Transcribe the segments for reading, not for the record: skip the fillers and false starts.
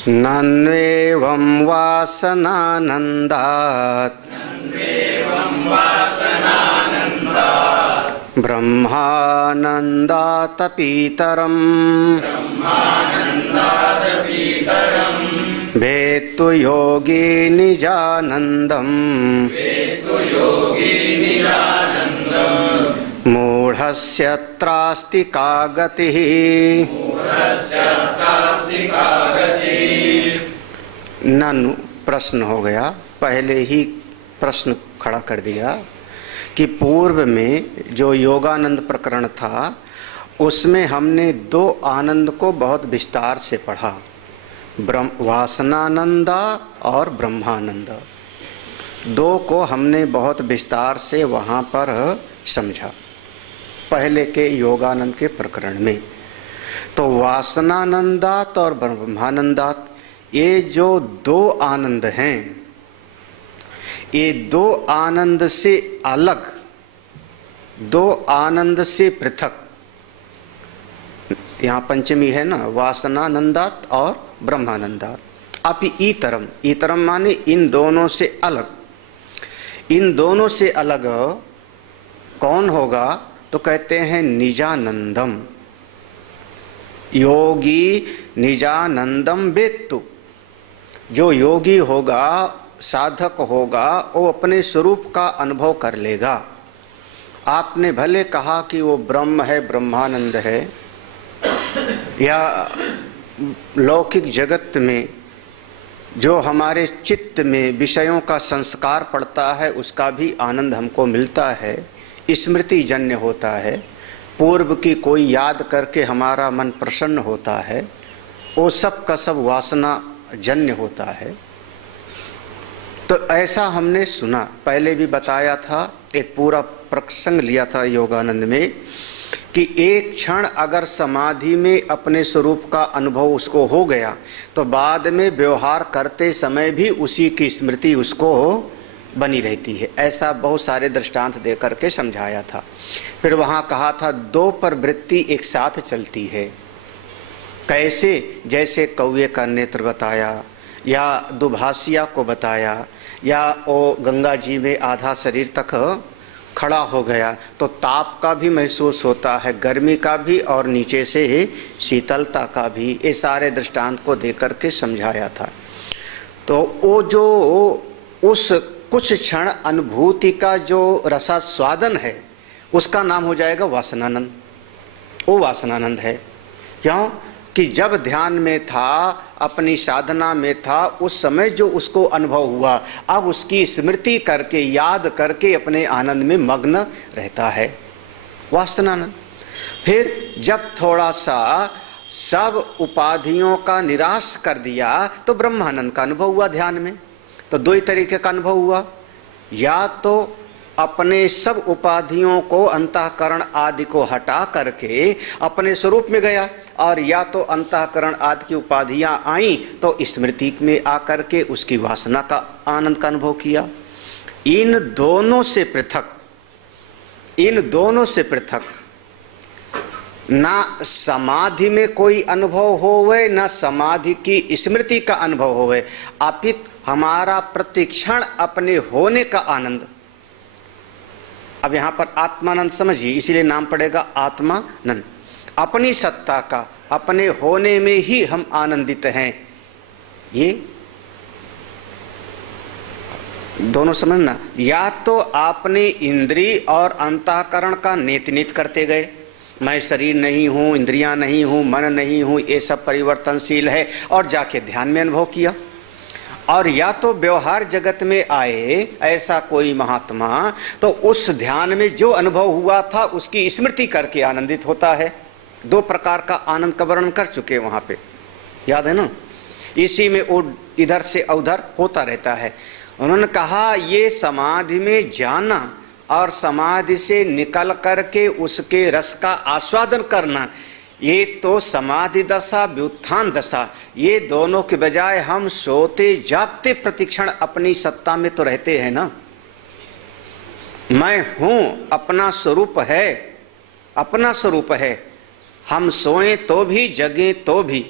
नन्वेवं वासनानन्दात् ब्रह्मानन्दातपीतरम् भेत्तु योगी निजानन्दम् मूढ़स्य त्रास्ति का गतिः। ननु प्रश्न हो गया, पहले ही प्रश्न खड़ा कर दिया कि पूर्व में जो योगानंद प्रकरण था उसमें हमने दो आनंद को बहुत विस्तार से पढ़ा, वासनानंद और ब्रह्मानंद। दो को हमने बहुत विस्तार से वहाँ पर समझा पहले के योगानंद के प्रकरण में। तो वासनानंदात और ब्रह्मानंदात, ये जो दो आनंद हैं, ये दो आनंद से अलग, दो आनंद से पृथक, यहाँ पंचमी है ना, वासनानंदात और ब्रह्मानंदात। अपि ईतरम, ईतरम माने इन दोनों से अलग। इन दोनों से अलग कौन होगा? तो कहते हैं निजानंदम। योगी निजानंदम वेत्तु, जो योगी होगा, साधक होगा, वो अपने स्वरूप का अनुभव कर लेगा। आपने भले कहा कि वो ब्रह्म है, ब्रह्मानंद है, या लौकिक जगत में जो हमारे चित्त में विषयों का संस्कार पड़ता है उसका भी आनंद हमको मिलता है, स्मृति जन्य होता है, पूर्व की कोई याद करके हमारा मन प्रसन्न होता है, वो सब का सब वासना जन्य होता है। तो ऐसा हमने सुना, पहले भी बताया था, एक पूरा प्रसंग लिया था योगानंद में कि एक क्षण अगर समाधि में अपने स्वरूप का अनुभव उसको हो गया तो बाद में व्यवहार करते समय भी उसी की स्मृति उसको बनी रहती है। ऐसा बहुत सारे दृष्टांत दे करके समझाया था। फिर वहाँ कहा था दो प्रवृत्ति एक साथ चलती है। कैसे? जैसे कौवे का नेत्र बताया, या दुभाषिया को बताया, या वो गंगा जी में आधा शरीर तक खड़ा हो गया तो ताप का भी महसूस होता है, गर्मी का भी, और नीचे से शीतलता का भी। ये सारे दृष्टांत को दे करके समझाया था। तो वो जो उस कुछ क्षण अनुभूति का जो रसास्वादन है उसका नाम हो जाएगा वासनानंद। वो वासनानंद है। क्यों? कि जब ध्यान में था, अपनी साधना में था, उस समय जो उसको अनुभव हुआ, अब उसकी स्मृति करके, याद करके अपने आनंद में मग्न रहता है, वासनानंद। फिर जब थोड़ा सा सब उपाधियों का निराश कर दिया तो ब्रह्मानंद का अनुभव हुआ ध्यान में। तो दो ही तरीके का अनुभव हुआ, या तो अपने सब उपाधियों को, अंतःकरण आदि को हटा करके अपने स्वरूप में गया, और या तो अंतःकरण आदि की उपाधियां आई तो स्मृति में आकर के उसकी वासना का आनंद का अनुभव किया। इन दोनों से पृथक, इन दोनों से पृथक ना समाधि में कोई अनुभव होवे, ना समाधि की स्मृति का अनुभव होवे, अपितु हमारा प्रतिक्षण अपने होने का आनंद। अब यहाँ पर आत्मानंद समझिए, इसीलिए नाम पड़ेगा आत्मानंद। अपनी सत्ता का, अपने होने में ही हम आनंदित हैं। ये दोनों समझना। या तो आपने इंद्रिय और अंतःकरण का नेत करते गए, मैं शरीर नहीं हूँ, इंद्रियां नहीं हूँ, मन नहीं हूँ, ये सब परिवर्तनशील है, और जाके ध्यान में अनुभव किया। और या तो व्यवहार जगत में आए ऐसा कोई महात्मा, तो उस ध्यान में जो अनुभव हुआ था उसकी स्मृति करके आनंदित होता है। दो प्रकार का आनंद का वर्णन कर चुके वहां पे, याद है ना? इसी में वो इधर से उधर होता रहता है। उन्होंने कहा ये समाधि में जाना और समाधि से निकल करके उसके रस का आस्वादन करना, ये तो समाधि दशा, व्युत्थान दशा, ये दोनों के बजाय हम सोते जागते प्रतिक्षण अपनी सत्ता में तो रहते हैं ना। मैं हूं, अपना स्वरूप है, अपना स्वरूप है। हम सोएं तो भी, जगें तो भी,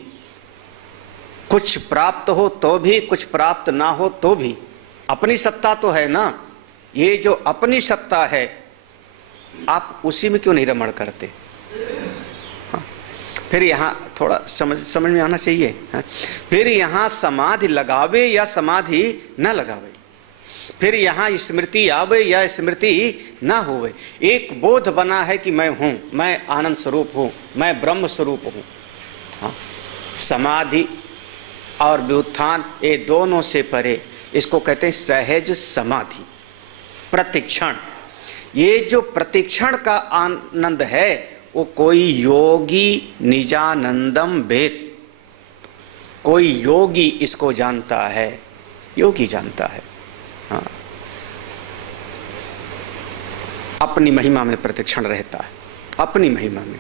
कुछ प्राप्त हो तो भी, कुछ प्राप्त ना हो तो भी अपनी सत्ता तो है ना। ये जो अपनी सत्ता है, आप उसी में क्यों नहीं रमण करते? हाँ। फिर यहाँ थोड़ा समझ में आना चाहिए। हाँ। फिर यहाँ समाधि लगावे या समाधि न लगावे, फिर यहाँ स्मृति आवे या स्मृति ना होवे, एक बोध बना है कि मैं हूँ, मैं आनंद स्वरूप हूँ, मैं ब्रह्म स्वरूप हूँ। हाँ। समाधि और व्युत्थान ये दोनों से परे, इसको कहते हैं सहज समाधि, प्रतिक्षण। ये जो प्रतिक्षण का आनंद है वो कोई योगी निजानंदम वेद, कोई योगी इसको जानता है, योगी जानता है। हाँ। अपनी महिमा में प्रतिक्षण रहता है, अपनी महिमा में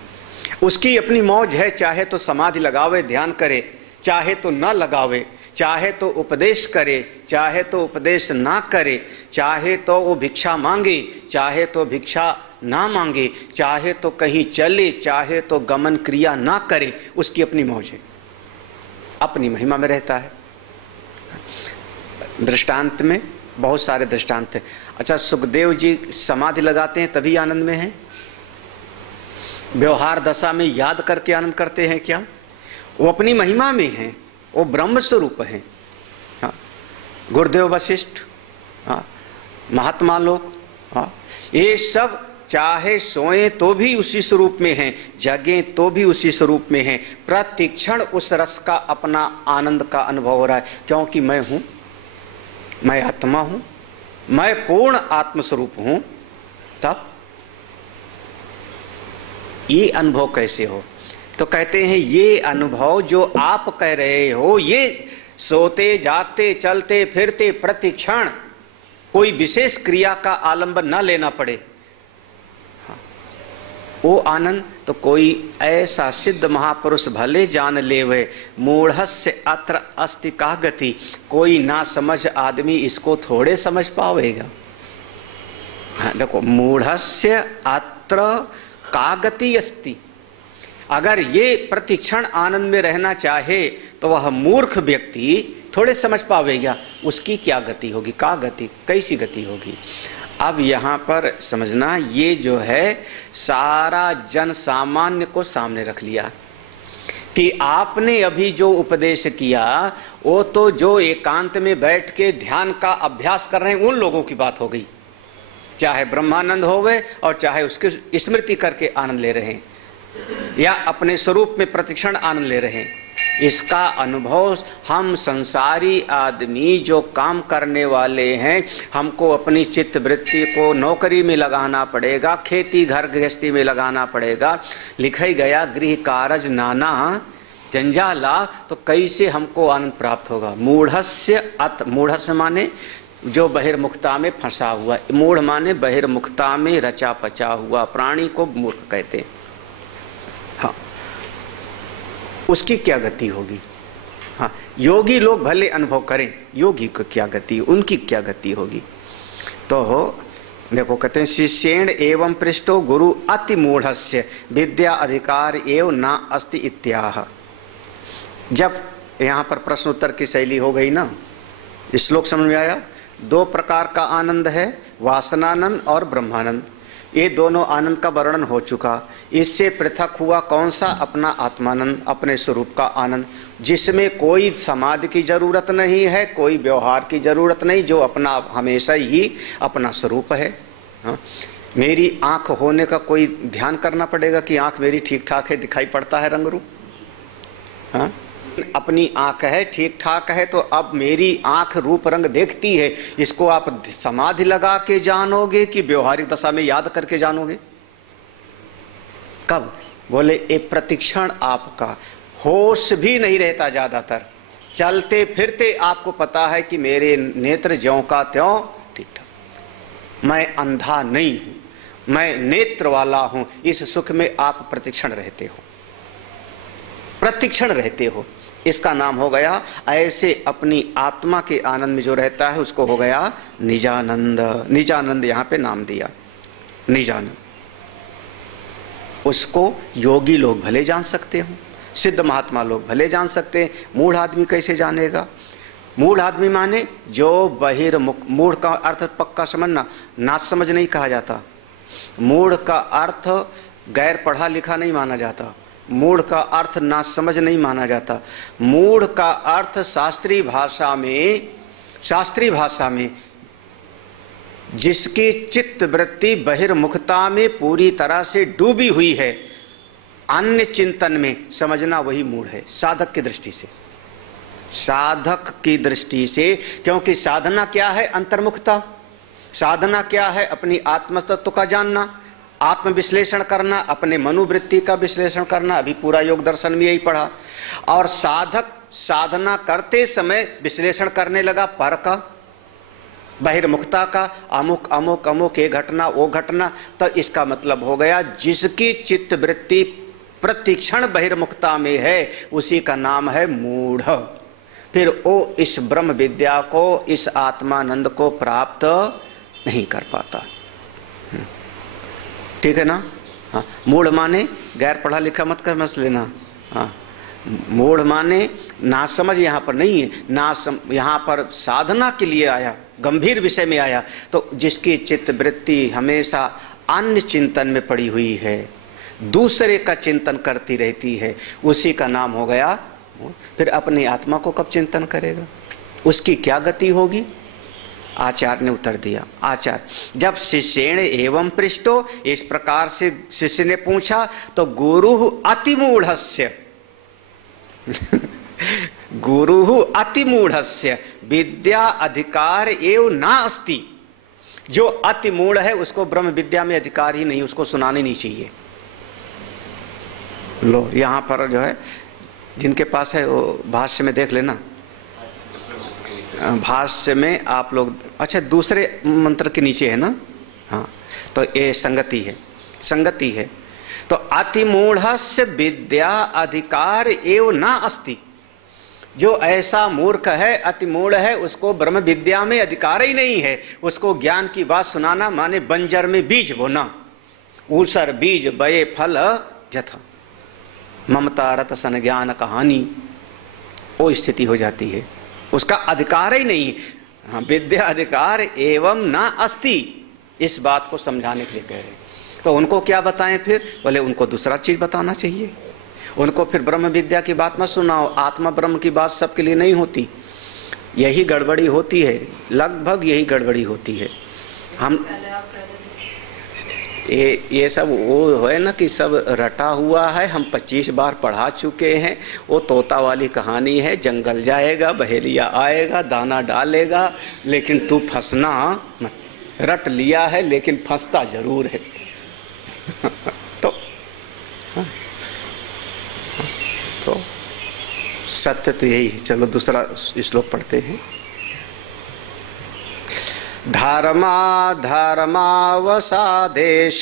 उसकी अपनी मौज है। चाहे तो समाधि लगावे, ध्यान करे, चाहे तो न लगावे, चाहे तो उपदेश करे, चाहे तो उपदेश ना करे, चाहे तो वो भिक्षा मांगे, चाहे तो भिक्षा ना मांगे, चाहे तो कहीं चले, चाहे तो गमन क्रिया ना करे, उसकी अपनी मौज है, अपनी महिमा में रहता है। दृष्टांत में बहुत सारे दृष्टांत हैं। अच्छा, सुखदेव जी समाधि लगाते हैं तभी आनंद में हैं? व्यवहार दशा में याद करके आनंद करते हैं क्या? वो अपनी महिमा में हैं, वो ब्रह्म स्वरूप हैं। हाँ। गुरुदेव वशिष्ठ, हाँ, महात्मा लोग, हाँ, ये सब चाहे सोए तो भी उसी स्वरूप में हैं, जगे तो भी उसी स्वरूप में हैं। प्रतिक्षण उस रस का, अपना आनंद का अनुभव हो रहा है, क्योंकि मैं हूं, मैं आत्मा हूं, मैं पूर्ण आत्मस्वरूप हूं। तब ये अनुभव कैसे हो? तो कहते हैं ये अनुभव जो आप कह रहे हो, ये सोते जागते चलते फिरते प्रतिक्षण कोई विशेष क्रिया का आलंबन न लेना पड़े, वो आनंद तो कोई ऐसा सिद्ध महापुरुष भले जान लेवे। मूढ़स्य अत्र अस्ति का गति, कोई ना समझ आदमी इसको थोड़े समझ पावेगा। हाँ, देखो, मूढ़स्य अत्र का गति अस्ति, अगर ये प्रतिक्षण आनंद में रहना चाहे तो वह मूर्ख व्यक्ति थोड़े समझ पावेगा उसकी क्या गति होगी, का गति, कैसी गति होगी। अब यहाँ पर समझना, ये जो है सारा जन सामान्य को सामने रख लिया कि आपने अभी जो उपदेश किया वो तो जो एकांत में बैठ के ध्यान का अभ्यास कर रहे हैं उन लोगों की बात हो गई, चाहे ब्रह्मानंद होवे और चाहे उसकी स्मृति करके आनंद ले रहे हैं या अपने स्वरूप में प्रतिक्षण आनंद ले रहे हैं। इसका अनुभव हम संसारी आदमी जो काम करने वाले हैं, हमको अपनी चित्त वृत्ति को नौकरी में लगाना पड़ेगा, खेती घर गृहस्थी में लगाना पड़ेगा। लिखा ही गया गृह कारज नाना जंजाला, तो कैसे हमको आनंद प्राप्त होगा? मूढ़स्य अत, मूढ़स्य माने जो बहिर्मुखता में फंसा हुआ, मूढ़ माने बहिर्मुखता में रचा पचा हुआ प्राणी को मूर्ख कहते हैं। हाँ, उसकी क्या गति होगी? हाँ, योगी लोग भले अनुभव करें, योगी को क्या गति, उनकी क्या गति होगी? तो देखो, कहते हैं शिष्येण एवं पृष्ठो गुरु अति मूढ़स्य विद्या अधिकार एवं ना अस्ति इत्याह। जब यहाँ पर प्रश्न उत्तर की शैली हो गई ना, श्लोक समझ में आया। दो प्रकार का आनंद है, वासनानंद और ब्रह्मानंद। ये दोनों आनंद का वर्णन हो चुका। इससे पृथक हुआ कौन सा? अपना आत्मानंद, अपने स्वरूप का आनंद, जिसमें कोई समाधि की जरूरत नहीं है, कोई व्यवहार की जरूरत नहीं, जो अपना हमेशा ही अपना स्वरूप है। हाँ? मेरी आंख होने का कोई ध्यान करना पड़ेगा कि आंख मेरी ठीक ठाक है, दिखाई पड़ता है रंग रूप? हाँ? अपनी आंख है, ठीक ठाक है, तो अब मेरी आंख रूप रंग देखती है। इसको आप समाधि लगा के जानोगे कि व्यवहारिक दशा में याद करके जानोगे? कब? बोले ये प्रतिक्षण आपका होश भी नहीं रहता। ज्यादातर चलते फिरते आपको पता है कि मेरे नेत्र ज्यों का त्यों ठीक ठाक, मैं अंधा नहीं हूं, मैं नेत्र वाला हूं। इस सुख में आप प्रतिक्षण रहते हो, प्रतिक्षण रहते हो। इसका नाम हो गया, ऐसे अपनी आत्मा के आनंद में जो रहता है उसको हो गया निजानंद। निजानंद यहाँ पे नाम दिया, निजानंद। उसको योगी लोग भले जान सकते हो, सिद्ध महात्मा लोग भले जान सकते हैं, मूढ़ आदमी कैसे जानेगा? मूढ़ आदमी माने जो बहिर्मुख। मूढ़ का अर्थ पक्का समझना, नाच समझ नहीं कहा जाता। मूढ़ का अर्थ गैर पढ़ा लिखा नहीं माना जाता। मूढ़ का अर्थ नाच समझ नहीं माना जाता। मूढ़ का अर्थ शास्त्रीय भाषा में जिसकी चित्त वृत्ति बहिर्मुखता में पूरी तरह से डूबी हुई है, अन्य चिंतन में समझना, वही मूढ़ है साधक की दृष्टि से। साधक की दृष्टि से, क्योंकि साधना क्या है? अंतर्मुखता। साधना क्या है? अपनी आत्मतत्व का जानना, आत्मविश्लेषण करना, अपने मनोवृत्ति का विश्लेषण करना। अभी पूरा योग दर्शन में यही पढ़ा। और साधक साधना करते समय विश्लेषण करने लगा पर का, बहिर्मुखता का, अमुक अमुक अमुक, ये घटना वो घटना। तो इसका मतलब हो गया जिसकी चित्त वृत्ति प्रतिक्षण बहिर्मुखता में है, उसी का नाम है मूढ़। फिर वो इस ब्रह्म विद्या को, इस आत्मानंद को प्राप्त नहीं कर पाता। ठीक है ना? हाँ, मूढ़ माने गैर पढ़ा लिखा मत कर मत लेना। हाँ, मूढ़ माने ना समझ यहाँ पर नहीं है, यहाँ पर साधना के लिए आया, गंभीर विषय में आया, तो जिसकी चित्त वृत्ति हमेशा अन्य चिंतन में पड़ी हुई है, दूसरे का चिंतन करती रहती है, उसी का नाम हो गया। फिर अपनी आत्मा को कब चिंतन करेगा? उसकी क्या गति होगी? आचार्य ने उत्तर दिया। आचार्य, जब शिष्येण एवं पृष्ठो, इस प्रकार से शिष्य ने पूछा, तो गुरु अतिमूढ़स्य गुरु अतिमूढ़स्य विद्या अधिकार एव ना अस्ति। जो अतिमूढ़ है उसको ब्रह्म विद्या में अधिकार ही नहीं, उसको सुनाने नहीं चाहिए। लो यहाँ पर जो है, जिनके पास है वो भाष्य में देख लेना। भाष्य में आप लोग, अच्छा दूसरे मंत्र के नीचे है ना? हाँ, तो ये संगति है। तो अतिमूढ़स्य विद्या अधिकार एव ना अस्ति। जो ऐसा मूर्ख है, अतिमूढ़ है, उसको ब्रह्म विद्या में अधिकार ही नहीं है। उसको ज्ञान की बात सुनाना माने बंजर में बीज बोना। ऊसर बीज बये फल जथा, ममता रत सन ज्ञान कहानी, वो स्थिति हो जाती है। उसका अधिकार ही नहीं। हाँ, विद्या अधिकार एवं ना अस्ति, इस बात को समझाने के लिए कह रहे हैं। तो उनको क्या बताएं फिर? बोले उनको दूसरा चीज बताना चाहिए। उनको फिर ब्रह्म विद्या की बात मत सुनाओ, आत्मा ब्रह्म की बात सबके लिए नहीं होती। यही गड़बड़ी होती है, लगभग यही गड़बड़ी होती है। हम ये सब वो है ना कि सब रटा हुआ है, हम 25 बार पढ़ा चुके हैं। वो तोता वाली कहानी है, जंगल जाएगा, बहेलिया आएगा, दाना डालेगा, लेकिन तू फंसना मत। रट लिया है लेकिन फंसता जरूर है। तो सत्य तो यही है। चलो दूसरा श्लोक पढ़ते हैं। धर्मावसादेश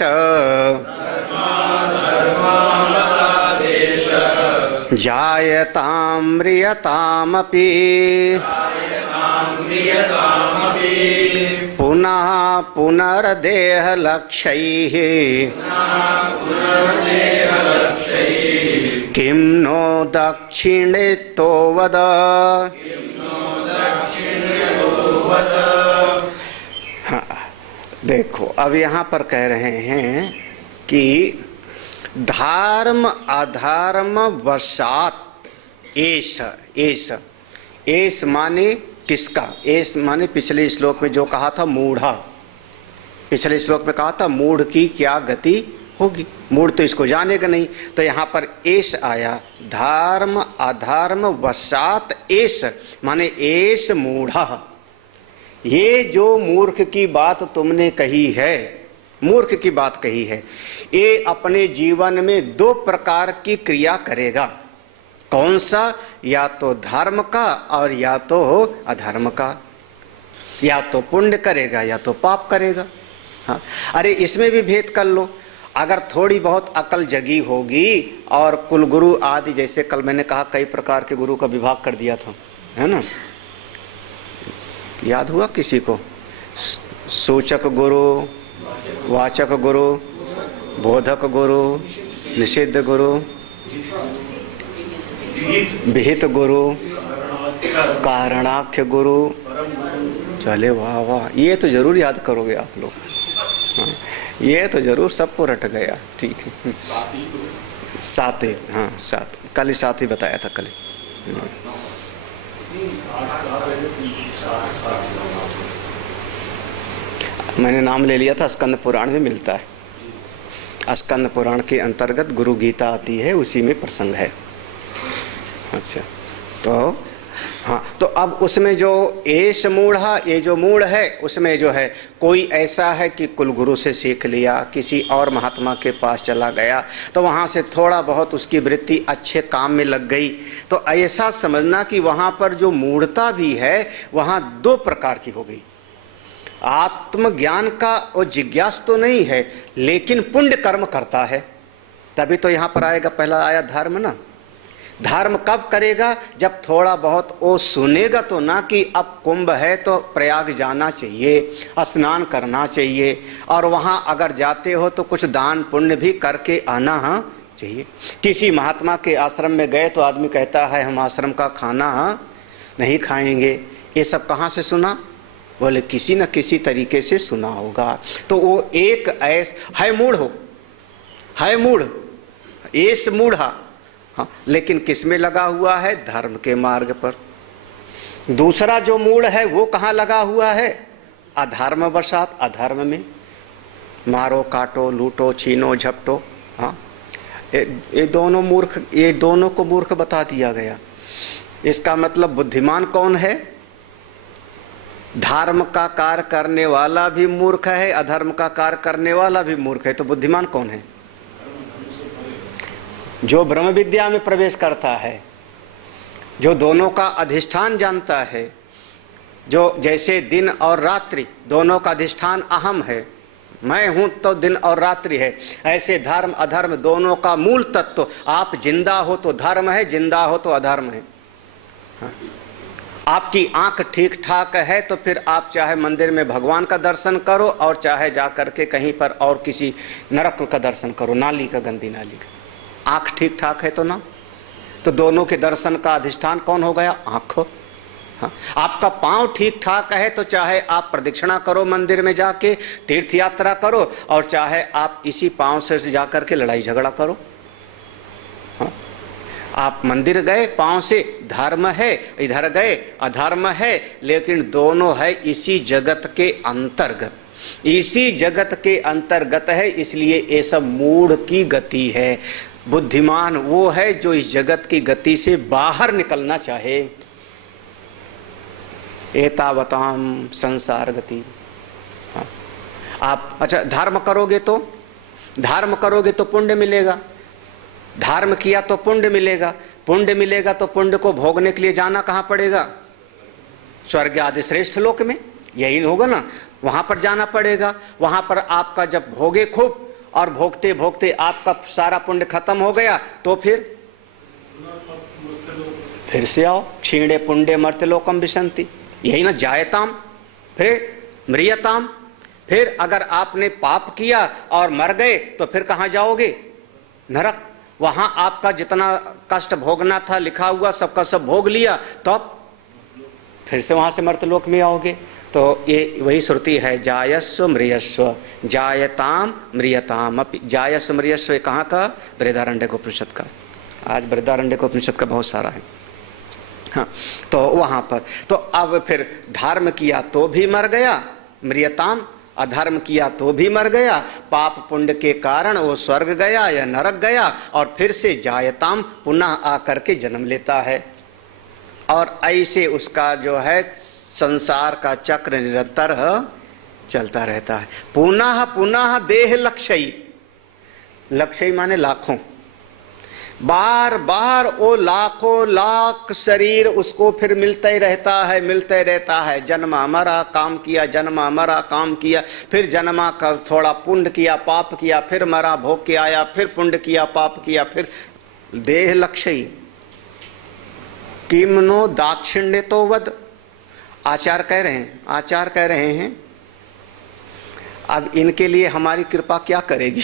जायतां म्रियतामपि पुनः पुनर्देहलक्ष्यैः किं नो दक्षिणेतो वद। देखो अब यहाँ पर कह रहे हैं कि धर्म अधर्म वशात एस माने किसका? एस माने पिछले श्लोक में जो कहा था मूढ़ा, पिछले श्लोक में कहा था मूढ़ की क्या गति होगी। मूढ़ तो इसको जानेगा नहीं, तो यहाँ पर एस आया। धर्म अधर्म वशात एस माने एस मूढ़ा। ये जो मूर्ख की बात तुमने कही है, मूर्ख की बात कही है, ये अपने जीवन में 2 प्रकार की क्रिया करेगा। कौन सा? या तो धर्म का और या तो अधर्म का। या तो पुण्य करेगा या तो पाप करेगा। हाँ, अरे इसमें भी भेद कर लो। अगर थोड़ी बहुत अकल जगी होगी और कुलगुरु आदि, जैसे कल मैंने कहा कई प्रकार के गुरु का विभाग कर दिया था, है ना? याद हुआ किसी को? सूचक गुरु, वाचक गुरु, बोधक गुरु, निषिद्ध गुरु, विहित गुरु, कारणाख्य गुरु। चले वाह वाह, ये तो जरूर याद करोगे आप लोग। हाँ, ये तो जरूर सबको रट गया। ठीक है, सात ही, हाँ सात, कल ही सात ही बताया था कल। मैंने नाम ले लिया था, स्कंद पुराण में मिलता है। स्कंद पुराण के अंतर्गत गुरु गीता आती है, उसी में प्रसंग है। अच्छा, तो हाँ, तो अब उसमें जो एश मूढ़ा, ये जो मूढ़ है उसमें जो है कोई ऐसा है कि कुल गुरु से सीख लिया, किसी और महात्मा के पास चला गया तो वहाँ से थोड़ा बहुत उसकी वृत्ति अच्छे काम में लग गई, तो ऐसा समझना कि वहाँ पर जो मूढ़ता भी है वहाँ दो प्रकार की हो गई। आत्मज्ञान का वो जिज्ञास तो नहीं है, लेकिन पुण्य कर्म करता है, तभी तो यहाँ पर आएगा। पहला आया धर्म ना। धर्म कब करेगा? जब थोड़ा बहुत वो सुनेगा तो ना कि अब कुंभ है तो प्रयाग जाना चाहिए, स्नान करना चाहिए, और वहाँ अगर जाते हो तो कुछ दान पुण्य भी करके आना हाँ चाहिए। किसी महात्मा के आश्रम में गए तो आदमी कहता है हम आश्रम का खाना नहीं खाएंगे। ये सब कहाँ से सुना? बोले किसी न किसी तरीके से सुना होगा। तो वो एक ऐस है मूढ़ हो, है मूढ़, ऐस मूढ़ा, हाँ, लेकिन किस में लगा हुआ है? धर्म के मार्ग पर। दूसरा जो मूढ़ है वो कहाँ लगा हुआ है? अधर्म वशात, अधर्म में मारो काटो लूटो छीनो झपटो। हाँ, ये दोनों मूर्ख, ये दोनों को मूर्ख बता दिया गया। इसका मतलब बुद्धिमान कौन है? धर्म का कार्य करने वाला भी मूर्ख है, अधर्म का कार्य करने वाला भी मूर्ख है। तो बुद्धिमान कौन है? जो ब्रह्म विद्या में प्रवेश करता है, जो दोनों का अधिष्ठान जानता है, जो जैसे दिन और रात्रि दोनों का अधिष्ठान अहम है, मैं हूं तो दिन और रात्रि है, ऐसे धर्म अधर्म दोनों का मूल तत्व। आप जिंदा हो तो धर्म है, जिंदा हो तो अधर्म है। हाँ। आपकी आंख ठीक ठाक है तो फिर आप चाहे मंदिर में भगवान का दर्शन करो और चाहे जा करके कहीं पर और किसी नरक का दर्शन करो, नाली का, गंदी नाली का। आंख ठीक ठाक है तो ना, तो दोनों के दर्शन का अधिष्ठान कौन हो गया? आंख। हाँ। आपका पांव ठीक ठाक है तो चाहे आप प्रदक्षिणा करो मंदिर में जाके, तीर्थ यात्रा करो, और चाहे आप इसी पांव से जाकर के लड़ाई झगड़ा करो। हाँ। आप मंदिर गए पांव से, धर्म है, इधर गए अधर्म है, लेकिन दोनों है इसी जगत के अंतर्गत, इसी जगत के अंतर्गत है। इसलिए ये सब मूढ़ की गति है। बुद्धिमान वो है जो इस जगत की गति से बाहर निकलना चाहे। एतावताम संसार गति। हाँ। आप अच्छा धर्म करोगे तो, धर्म करोगे तो पुण्य मिलेगा, धर्म किया तो पुण्य मिलेगा, पुण्य मिलेगा तो पुण्य को भोगने के लिए जाना कहाँ पड़ेगा? स्वर्ग आदि श्रेष्ठ लोक में, यही होगा ना, वहां पर जाना पड़ेगा। वहां पर आपका जब भोगे खूब और भोगते भोगते आपका सारा पुण्य खत्म हो गया तो फिर से आओ। क्षीणे पुण्य मर्त्य लोकम विशंति, यही ना, जायताम फिर मृयताम। फिर अगर आपने पाप किया और मर गए तो फिर कहाँ जाओगे? नरक। वहां आपका जितना कष्ट भोगना था लिखा हुआ सबका सब भोग लिया, तो अब फिर से वहां से मर्त्यलोक में आओगे। तो ये वही श्रुति है, जायस्व मृयस्व, जायताम मृयताम अपि। जायस्व मृयस्व कहाँ का? बृहदारण्यकोपनिषद का। आज बृहदारण्यकोपनिषद का बहुत सारा है। हाँ, तो वहाँ पर तो अब फिर धर्म किया तो भी मर गया, मृयताम, अधर्म किया तो भी मर गया। पाप पुण्य के कारण वो स्वर्ग गया या नरक गया, और फिर से जायताम पुनः आकर के जन्म लेता है। और ऐसे उसका जो है संसार का चक्र निरंतर चलता रहता है। पुनः पुनः देह लक्ष्यी, लक्ष्यी माने लाखों, बार बार वो लाखों लाख शरीर उसको फिर मिलता ही रहता है, मिलते रहता है। जन्मा मरा काम किया, जन्मा मरा काम किया, फिर जन्मा का थोड़ा पुण्य किया पाप किया, फिर मरा भोग के आया, फिर पुण्य किया पाप किया, फिर देह लक्ष्यी। किमनो दाक्षिण्य तो वद, आचार्य कह रहे हैं, आचार्य कह रहे हैं अब इनके लिए हमारी कृपा क्या करेगी?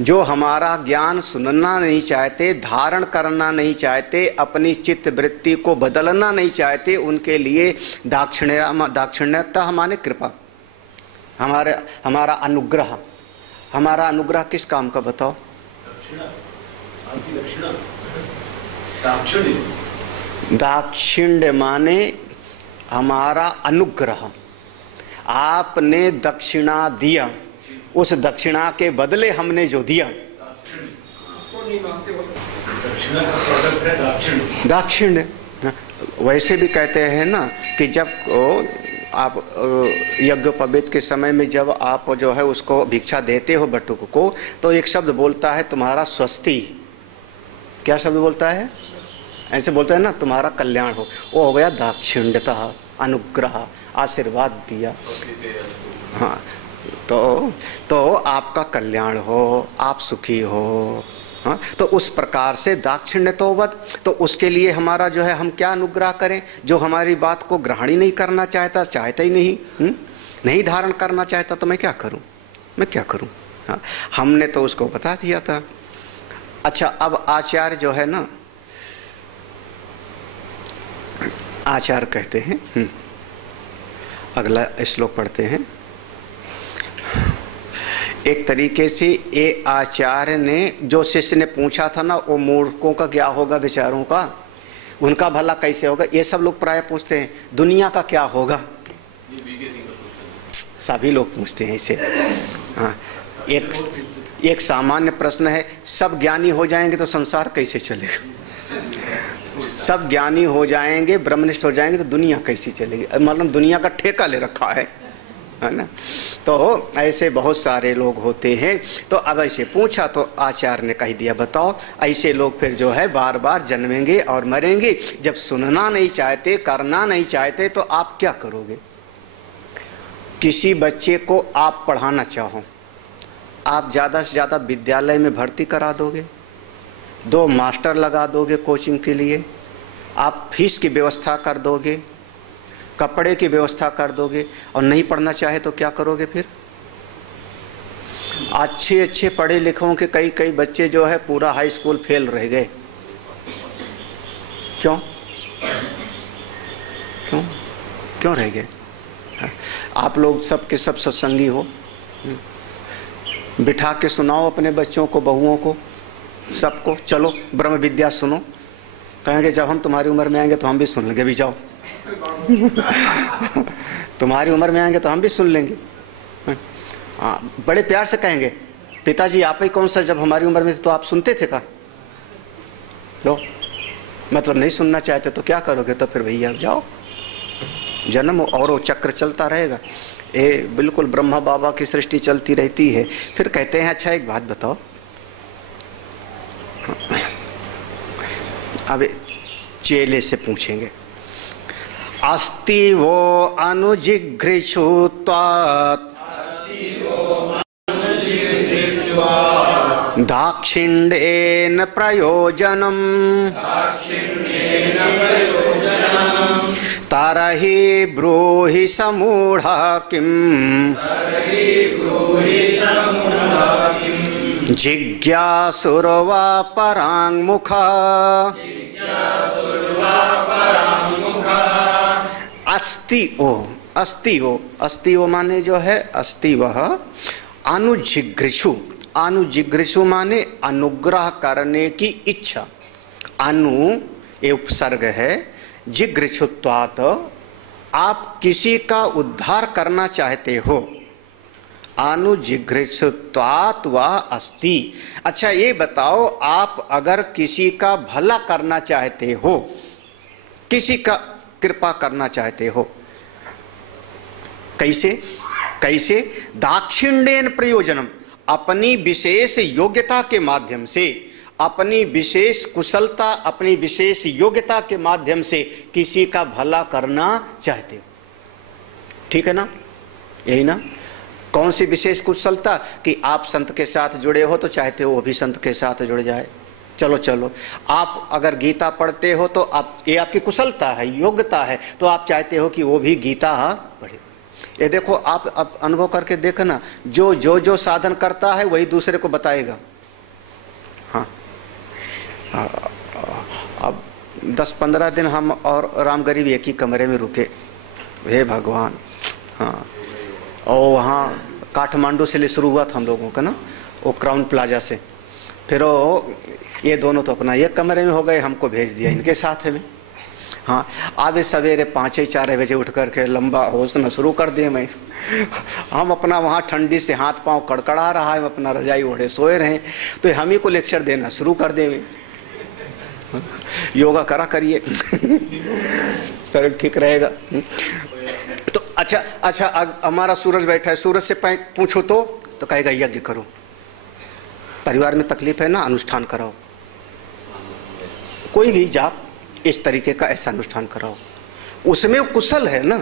जो हमारा ज्ञान सुनना नहीं चाहते, धारण करना नहीं चाहते, अपनी चित्त वृत्ति को बदलना नहीं चाहते, उनके लिए दाक्षिण्यता माने कृपा, हमारा अनुग्रह। हमारा अनुग्रह किस काम का बताओ? दाक्षिण्य माने हमारा अनुग्रह। आपने दक्षिणा दिया, उस दक्षिणा के बदले हमने जो दिया, दाक्षिण्य। वैसे भी कहते हैं ना कि जब आप यज्ञोपवीत के समय में जब आप जो है उसको भिक्षा देते हो बटुक को, तो एक शब्द बोलता है तुम्हारा स्वस्ति। क्या शब्द बोलता है? ऐसे बोलता है ना, तुम्हारा कल्याण हो। वो हो गया दाक्षिण्यता, अनुग्रह, आशीर्वाद दिया। हाँ, तो आपका कल्याण हो, आप सुखी हो। हाँ, तो उस प्रकार से दाक्षिण्यतोवत। तो उसके लिए हमारा जो है, हम क्या अनुग्रह करें? जो हमारी बात को ग्रहण ही नहीं करना चाहता ही नहीं, नहीं धारण करना चाहता, तो मैं क्या करूं? हाँ, हमने तो उसको बता दिया था। अच्छा, अब आचार्य जो है ना, आचार्य कहते हैं, अगला श्लोक पढ़ते हैं। एक तरीके से ये आचार्य ने, जो शिष्य ने पूछा था ना, वो मूर्खों का क्या होगा, बेचारों का, उनका भला कैसे होगा, ये सब लोग प्राय पूछते हैं। दुनिया का क्या होगा, सभी लोग पूछते हैं इसे। हाँ, एक सामान्य प्रश्न है, सब ज्ञानी हो जाएंगे तो संसार कैसे चलेगा? सब ज्ञानी हो जाएंगे, ब्रह्मनिष्ठ हो जाएंगे तो दुनिया कैसी चलेगी? मतलब दुनिया का ठेका ले रखा है ना। तो ऐसे बहुत सारे लोग होते हैं। तो अब ऐसे पूछा तो आचार्य ने कह दिया, बताओ ऐसे लोग फिर जो है बार बार जन्मेंगे और मरेंगे। जब सुनना नहीं चाहते, करना नहीं चाहते, तो आप क्या करोगे? किसी बच्चे को आप पढ़ाना चाहो, आप ज़्यादा से ज़्यादा विद्यालय में भर्ती करा दोगे, 2 मास्टर लगा दोगे कोचिंग के लिए, आप फीस की व्यवस्था कर दोगे, कपड़े की व्यवस्था कर दोगे, और नहीं पढ़ना चाहे तो क्या करोगे फिर? अच्छे पढ़े लिखों के कई बच्चे जो है पूरा हाई स्कूल फेल रह गए। क्यों रह गए? आप लोग सब के सब सत्संगी हो, बिठा के सुनाओ अपने बच्चों को, बहुओं को, सबको, चलो ब्रह्म विद्या सुनो। कहेंगे जब हम तुम्हारी उम्र में आएंगे तो हम भी सुन लेंगे, भी जाओ। तुम्हारी उम्र में आएंगे तो हम भी सुन लेंगे। हाँ, बड़े प्यार से कहेंगे, पिताजी आप ही कौन सा, जब हमारी उम्र में थे तो आप सुनते थे का? लो, मतलब नहीं सुनना चाहते तो क्या करोगे? तो फिर भैया जाओ, जन्म और वो चक्र चलता रहेगा। ये बिल्कुल ब्रह्मा बाबा की सृष्टि चलती रहती है। फिर कहते हैं, अच्छा एक बात बताओ, अब चेले से पूछेंगे, अस्ति वो अनुजिघ्रिषुत्वात् दाक्षिण्येन प्रयोजनम् तरहि ब्रूहि समूढः किम् जिज्ञासुर्वा पराङ्मुखः। अस्ति वो माने जो है, अस्ति वह अनुजिघ्रिषु। अनुजिघ्रिषु माने अनुग्रह करने की इच्छा। अनु ये उपसर्ग है, जिघ्रिषुत्वात् आप किसी का उद्धार करना चाहते हो। अनुजिघ्रिषुत्वात् वा अस्ति। अच्छा ये बताओ, आप अगर किसी का भला करना चाहते हो, किसी का कृपा करना चाहते हो, कैसे? दाक्षिण्येन प्रयोजनम, अपनी विशेष योग्यता के माध्यम से, अपनी विशेष कुशलता, अपनी विशेष योग्यता के माध्यम से किसी का भला करना चाहते हो। ठीक है ना? यही ना? कौन सी विशेष कुशलता? कि आप संत के साथ जुड़े हो तो चाहते हो वो भी संत के साथ जुड़ जाए। चलो, आप अगर गीता पढ़ते हो तो आप, ये आपकी कुशलता है, योग्यता है, तो आप चाहते हो कि वो भी गीता पढ़े। ये देखो आप अनुभव करके देखो ना, जो साधन करता है वही दूसरे को बताएगा। हाँ, अब 10-15 दिन हम और राम गरीब एक ही कमरे में रुके, हे भगवान। हाँ, और वहाँ काठमांडू से शुरू हुआ था हम लोगों का ना, वो क्राउन प्लाजा से। फिर वो ये दोनों तो अपना एक कमरे में हो गए, हमको भेज दिया इनके साथ में। हाँ, अब सवेरे 5-4 बजे उठ करके लंबा होसना शुरू कर दिए मैं। हम अपना वहाँ ठंडी से हाथ पांव कड़कड़ा रहा है, अपना रजाई ओढ़े सोए रहे, तो हम ही को लेक्चर देना शुरू कर दें। योगा करा करिए शरीर ठीक रहेगा। तो अच्छा हमारा सूरज बैठा है, सूरज से पूछो तो कहेगा यज्ञ करो, परिवार में तकलीफ है ना, अनुष्ठान कराओ, कोई भी जाप इस तरीके का ऐसा अनुष्ठान कराओ। उसमें वो कुशल है ना,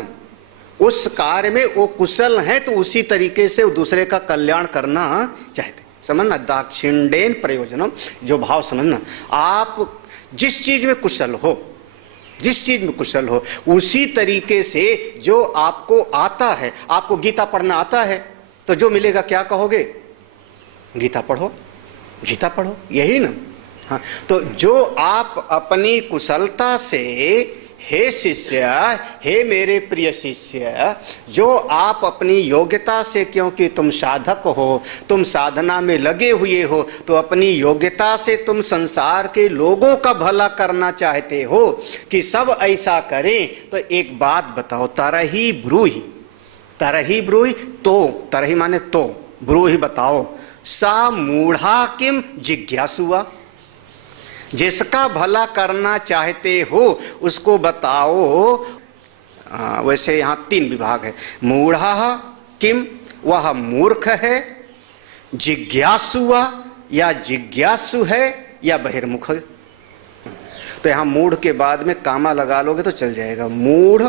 उस कार्य में वो कुशल है, तो उसी तरीके से वो दूसरे का कल्याण करना चाहते। समझना, दाक्षिण्येन प्रयोजनम, जो भाव समझना। आप जिस चीज में कुशल हो, जिस चीज में कुशल हो, उसी तरीके से जो आपको आता है। आपको गीता पढ़ना आता है तो जो मिलेगा क्या कहोगे? गीता पढ़ो, गीता पढ़ो, यही ना। हाँ, तो जो आप अपनी कुशलता से, हे शिष्य, हे मेरे प्रिय शिष्य, जो आप अपनी योग्यता से, क्योंकि तुम साधक हो, तुम साधना में लगे हुए हो, तो अपनी योग्यता से तुम संसार के लोगों का भला करना चाहते हो कि सब ऐसा करें। तो एक बात बताओ, तरही ब्रूहि, तरही ब्रूहि, तो तरही माने तो, ब्रूहि बताओ, सा मूढ़ा किम जिज्ञासुआ, जिसका भला करना चाहते हो उसको बताओ। वैसे यहाँ 3 विभाग है, मूढ़ा किम, वह मूर्ख है, जिज्ञासुआ, या जिज्ञासु है, या बहिर्मुख है। तो यहाँ मूढ़ के बाद में कामा लगा लोगे तो चल जाएगा, मूढ़,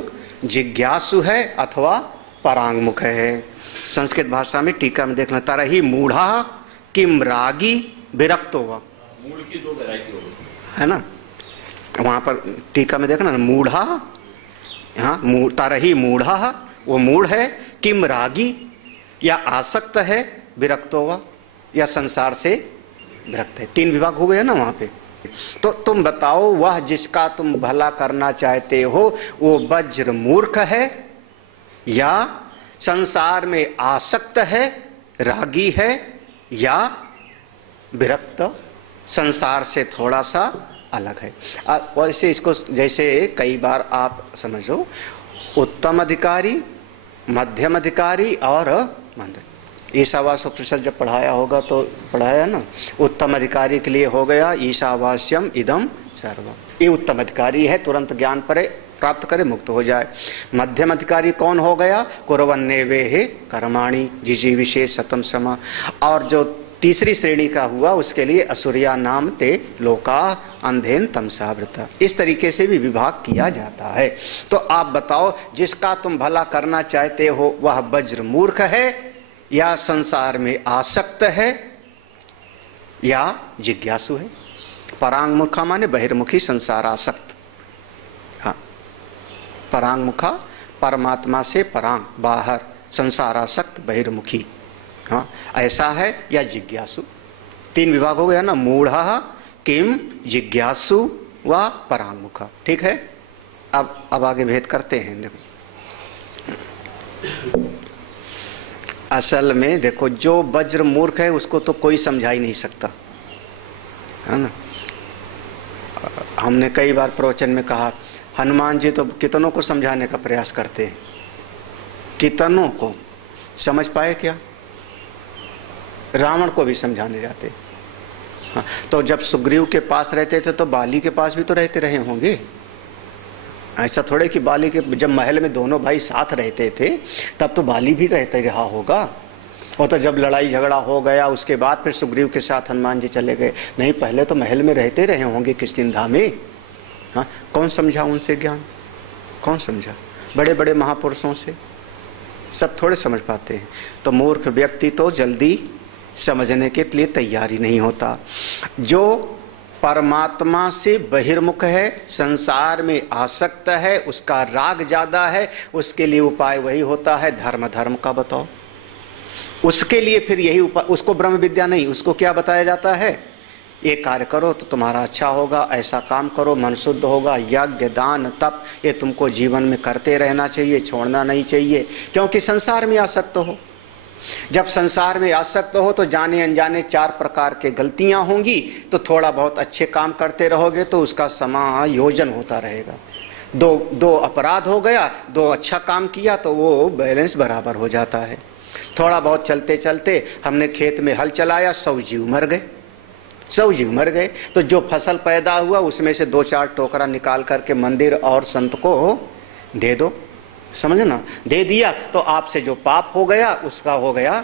जिज्ञासु है अथवा परांगमुख है। संस्कृत भाषा में टीका में देखना, तरही मूढ़ा किम रागी विरक्तो हुआ, मूढ़ की 2 वैरायटी हो गई है ना। वहाँ पर टीका में देखना, मूढ़ा, हाँ, तरही मूढ़ा, वो मूढ़ है, किम रागी, या आसक्त है, विरक्तो हुआ, या संसार से विरक्त है। 3 विभाग हो गए ना वहाँ पे। तो तुम बताओ, वह जिसका तुम भला करना चाहते हो वो वज्र मूर्ख है, या संसार में आसक्त है, रागी है, या विरक्त, संसार से थोड़ा सा अलग है। वैसे इसको जैसे कई बार आप समझो, उत्तम अधिकारी, मध्यम अधिकारी और मंद। ईशावास्योपनिषद जब पढ़ाया होगा तो पढ़ाया ना, उत्तम अधिकारी के लिए हो गया ईशावास्यम इदम सर्वम, ये उत्तम अधिकारी है, तुरंत ज्ञान परे प्राप्त करे, मुक्त हो जाए। मध्यम अधिकारी कौन हो गया? कुर्वन्ने वे कर्माणि जिजीविषे सतम समा। और जो तीसरी श्रेणी का हुआ उसके लिए असुरिया नाम ते लोका अंधेन तमसावृता। इस तरीके से भी विभाग किया जाता है। तो आप बताओ, जिसका तुम भला करना चाहते हो वह वज्र मूर्ख है, या संसार में आसक्त है, या जिज्ञासु है। परांगमुखा माने बहिर्मुखी, संसार आसक्त। हाँ, परांगमुखा परमात्मा से परांग, बाहर, संसार आसक्त, बहिर्मुखी। हाँ, ऐसा है, या जिज्ञासु। 3 विभाग हो गया ना, मूढ़ा किम, जिज्ञासु व परांगमुखा। ठीक है, अब आगे भेद करते हैं। देखो, असल में देखो, जो वज्र मूर्ख है उसको तो कोई समझा ही नहीं सकता, है ना। हमने कई बार प्रवचन में कहा, हनुमान जी तो कितनों को समझाने का प्रयास करते हैं, कितनों को। समझ पाए क्या? रावण को भी समझाने जाते। हाँ, तो जब सुग्रीव के पास रहते थे तो बाली के पास भी तो रहते रहे होंगे। ऐसा थोड़े कि बाली के, जब महल में दोनों भाई साथ रहते थे तब तो बाली भी रहते रहा होगा। और तो जब लड़ाई झगड़ा हो गया उसके बाद फिर सुग्रीव के साथ हनुमान जी चले गए। नहीं, पहले तो महल में रहते रहे होंगे किष्किंधा में। हाँ, कौन समझा उनसे ज्ञान? कौन समझा? बड़े बड़े महापुरुषों से सब थोड़े समझ पाते हैं। तो मूर्ख व्यक्ति तो जल्दी समझने के लिए तैयारी नहीं होता। जो परमात्मा से बहिर्मुख है, संसार में आसक्त है, उसका राग ज्यादा है, उसके लिए उपाय वही होता है धर्म। धर्म का बताओ, उसके लिए फिर यही उपाय। उसको ब्रह्म विद्या नहीं, उसको क्या बताया जाता है, ये कार्य करो तो तुम्हारा अच्छा होगा, ऐसा काम करो मन शुद्ध होगा, यज्ञ दान तप ये तुमको जीवन में करते रहना चाहिए, छोड़ना नहीं चाहिए, क्योंकि संसार में आसक्त हो। जब संसार में आसक्त हो तो जाने अनजाने 4 प्रकार के गलतियां होंगी, तो थोड़ा बहुत अच्छे काम करते रहोगे तो उसका समायोजन होता रहेगा। दो अपराध हो गया, 2 अच्छा काम किया तो वो बैलेंस बराबर हो जाता है। थोड़ा बहुत चलते चलते हमने खेत में हल चलाया, 100 जीव मर गए, 100 जीव मर गए, तो जो फसल पैदा हुआ उसमें से 2-4 टोकरा निकाल करके मंदिर और संत को दे दो, समझना, दे दिया तो आपसे जो पाप हो गया उसका हो गया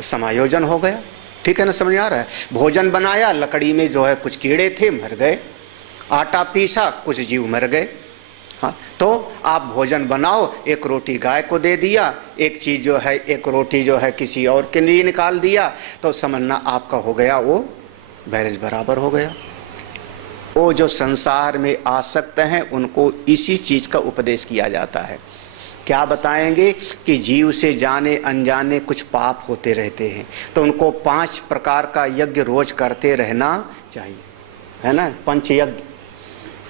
समायोजन हो गया। ठीक है ना, समझ आ रहा है। भोजन बनाया, लकड़ी में जो है कुछ कीड़े थे, मर गए। आटा पीसा, कुछ जीव मर गए। हाँ, तो आप भोजन बनाओ, 1 रोटी गाय को दे दिया, एक चीज जो है 1 रोटी जो है किसी और के लिए निकाल दिया, तो समझना आपका हो गया वो बैलेंस बराबर हो गया। वो जो संसार में आसक्त हैं उनको इसी चीज का उपदेश किया जाता है। क्या बताएंगे कि जीव से जाने अनजाने कुछ पाप होते रहते हैं, तो उनको 5 प्रकार का यज्ञ रोज करते रहना चाहिए, है ना। पंचयज्ञ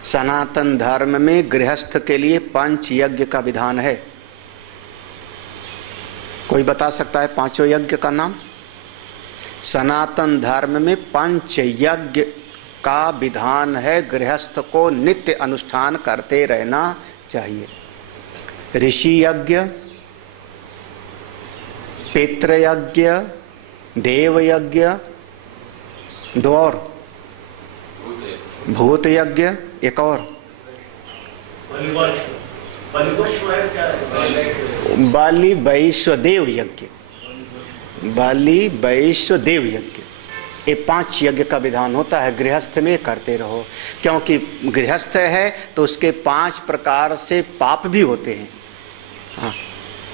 सनातन धर्म में गृहस्थ के लिए 5 यज्ञ का विधान है। कोई बता सकता है 5 यज्ञ का नाम? सनातन धर्म में 5 यज्ञ का विधान है, गृहस्थ को नित्य अनुष्ठान करते रहना चाहिए। ऋषि यज्ञ, पितृयज्ञ, देव यज्ञ, 2 और भूत यज्ञ, 1 और बलि वैश्वदेव यज्ञ, बलि वैश्वदेव यज्ञ। ये 5 यज्ञ का विधान होता है, गृहस्थ में करते रहो, क्योंकि गृहस्थ है तो उसके 5 प्रकार से पाप भी होते हैं। हाँ,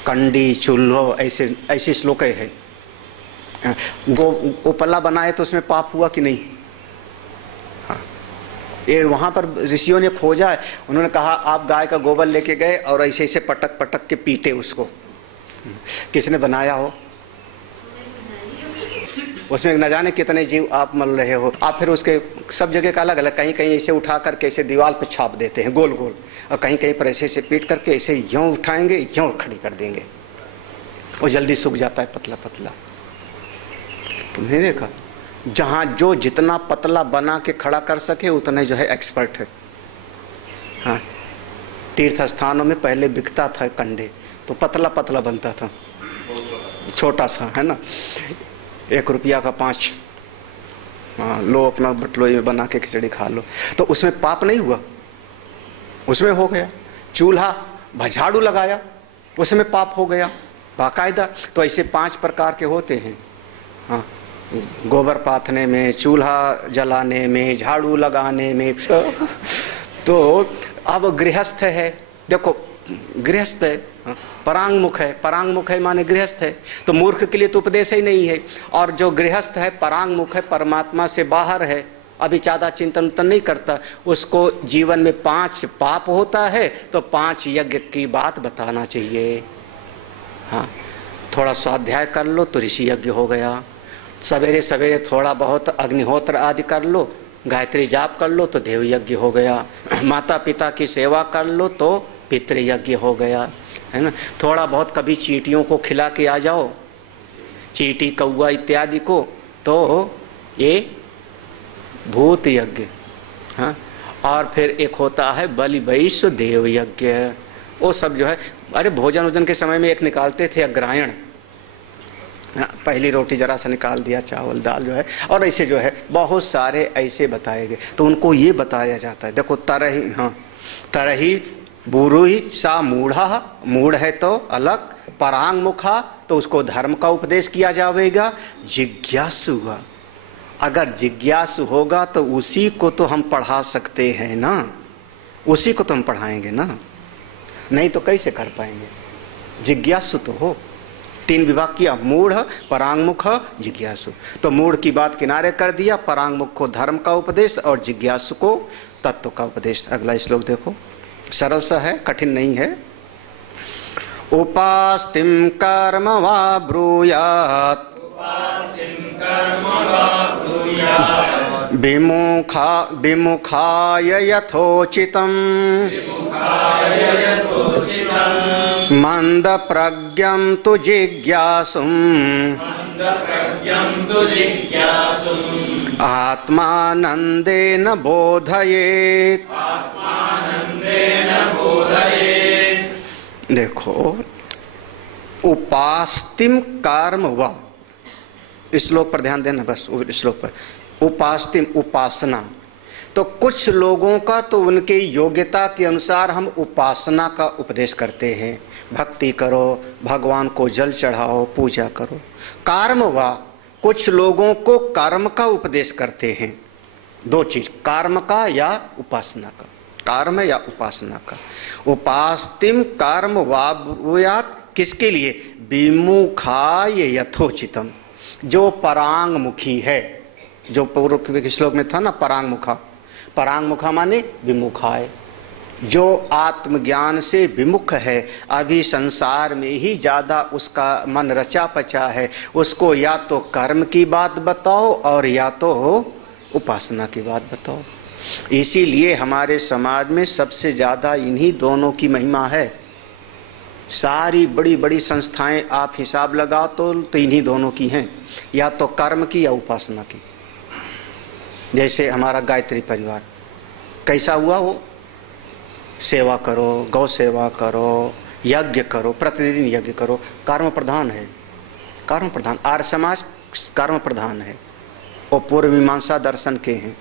कंडी चूल्हो ऐसे श्लोक है। गोपला बनाए तो उसमें पाप हुआ कि नहीं? हाँ, ये वहाँ पर ऋषियों ने खोजा है, उन्होंने कहा आप गाय का गोबर लेके गए और ऐसे ऐसे पटक पटक के पीटे उसको। किसने बनाया हो? उसमें न जाने कितने जीव आप मल रहे हो। आप फिर उसके सब जगह का अलग अलग, कहीं कहीं ऐसे उठा करके ऐसे दीवार पे छाप देते हैं गोल गोल, और कहीं कहीं पर ऐसे पीट करके ऐसे यूँ उठाएंगे, यूँ खड़ी कर देंगे, वो जल्दी सूख जाता है पतला पतला। तुमने देखा, जहाँ जो जितना पतला बना के खड़ा कर सके उतने जो है एक्सपर्ट है। हाँ, तीर्थ स्थानों में पहले बिकता था कंडे, तो पतला पतला बनता था, छोटा सा, है ना, 1 रुपया का 5। हाँ, लो अपना बटलोई में बना के खिचड़ी खा लो। तो उसमें पाप नहीं हुआ, उसमें हो गया। चूल्हा झाड़ू लगाया, उसमें पाप हो गया बाकायदा। तो ऐसे 5 प्रकार के होते हैं। हाँ, गोबर पाथने में, चूल्हा जलाने में, झाड़ू लगाने में। तो अब गृहस्थ है, देखो गृहस्थ है, परांगमुख है, परांगमुख है माने गृहस्थ है, तो मूर्ख के लिए तो उपदेश ही नहीं है। और जो गृहस्थ है परांगमुख है, परमात्मा से बाहर है, अभी ज़्यादा चिंतन नहीं करता, उसको जीवन में 5 पाप होता है, तो 5 यज्ञ की बात बताना चाहिए। हाँ, थोड़ा स्वाध्याय कर लो तो ऋषि यज्ञ हो गया, सवेरे सवेरे थोड़ा बहुत अग्निहोत्र आदि कर लो, गायत्री जाप कर लो तो देव यज्ञ हो गया, माता पिता की सेवा कर लो तो पितृयज्ञ हो गया, है ना। थोड़ा बहुत कभी चींटियों को खिला के आ जाओ, चींटी कौआ इत्यादि को, तो ये भूत यज्ञ। हाँ, और फिर एक होता है बलि वैश्वदेव यज्ञ। वो सब जो है, अरे भोजन वोजन के समय में एक निकालते थे अग्रायण। हाँ, पहली रोटी जरा सा निकाल दिया, चावल दाल जो है, और ऐसे जो है बहुत सारे ऐसे बताए गए। तो उनको ये बताया जाता है, देखो तरही, हाँ, तरही बुरुहि सा मूढ़ा, मूढ़ है तो अलग, परांग मुखा तो उसको धर्म का उपदेश किया जाएगा। जिज्ञासु हुआ, अगर जिज्ञासु होगा तो उसी को तो हम पढ़ा सकते हैं ना, उसी को तो हम पढ़ाएंगे ना, नहीं तो कैसे कर पाएंगे। जिज्ञासु तो हो, तीन विभाग किया, मूढ़, परांगमुख, जिज्ञासु। तो मूढ़ की बात किनारे कर दिया, परांगमुख को धर्म का उपदेश और जिज्ञासु को तत्व का उपदेश। अगला श्लोक देखो, सरल सा है, कठिन नहीं है। उपास्तिम कर्म वा ब्रूयात् विमुखाय यथोचितम् मंद प्रज्ञं तु जिज्ञासुम् आत्मानंदेन बोधयेत्। देखो, उपास्तिम कर्म वा, इस श्लोक पर ध्यान देना, बस श्लोक पर। उपास्तिम, उपासना। तो कुछ लोगों का तो उनके योग्यता के अनुसार हम उपासना का उपदेश करते हैं, भक्ति करो, भगवान को जल चढ़ाओ, पूजा करो। कर्म वा, कुछ लोगों को कर्म का उपदेश करते हैं। दो चीज, कर्म का या उपासना का, कर्म या उपासना का। उपास्तिम कर्म वा ब्रूयात्, किसके लिए? विमुखाय यथोचितम, जो परांगमुखी है। जो पूर्व के श्लोक में था ना, परांगमुखा, परांगमुखा माने विमुखाय, जो आत्मज्ञान से विमुख है, अभी संसार में ही ज़्यादा उसका मन रचा पचा है, उसको या तो कर्म की बात बताओ और या तो उपासना की बात बताओ। इसीलिए हमारे समाज में सबसे ज़्यादा इन्हीं दोनों की महिमा है। सारी बड़ी बड़ी संस्थाएं आप हिसाब लगाओ तो इन्हीं दोनों की हैं, या तो कर्म की या उपासना की। जैसे हमारा गायत्री परिवार कैसा हुआ, वो सेवा करो, गौ सेवा करो, यज्ञ करो, प्रतिदिन यज्ञ करो, कर्म प्रधान है, कर्म प्रधान। आर्य समाज कर्म प्रधान है और पूर्व मीमांसा दर्शन के हैं।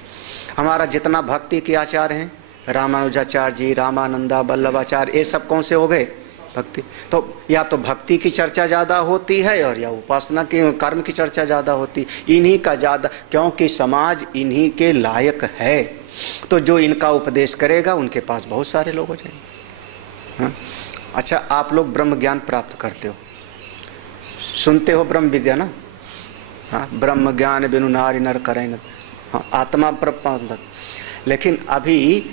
हमारा जितना भक्ति के आचार्य हैं, रामानुजाचार्य जी, रामानंदा, वल्लभाचार्य, ये सब कौन से हो गए? भक्ति। तो या तो भक्ति की चर्चा ज़्यादा होती है और या उपासना की, कर्म की चर्चा ज़्यादा होती, इन्हीं का ज़्यादा, क्योंकि समाज इन्हीं के लायक है। तो जो इनका उपदेश करेगा उनके पास बहुत सारे लोग हो जाएंगे। हाँ? अच्छा, आप लोग ब्रह्म ज्ञान प्राप्त करते हो, सुनते हो ब्रह्म विद्या ना? हाँ, ब्रह्म ज्ञान बिनु नारी नर करे न। हाँ, आत्मा प्रपंच। लेकिन अभी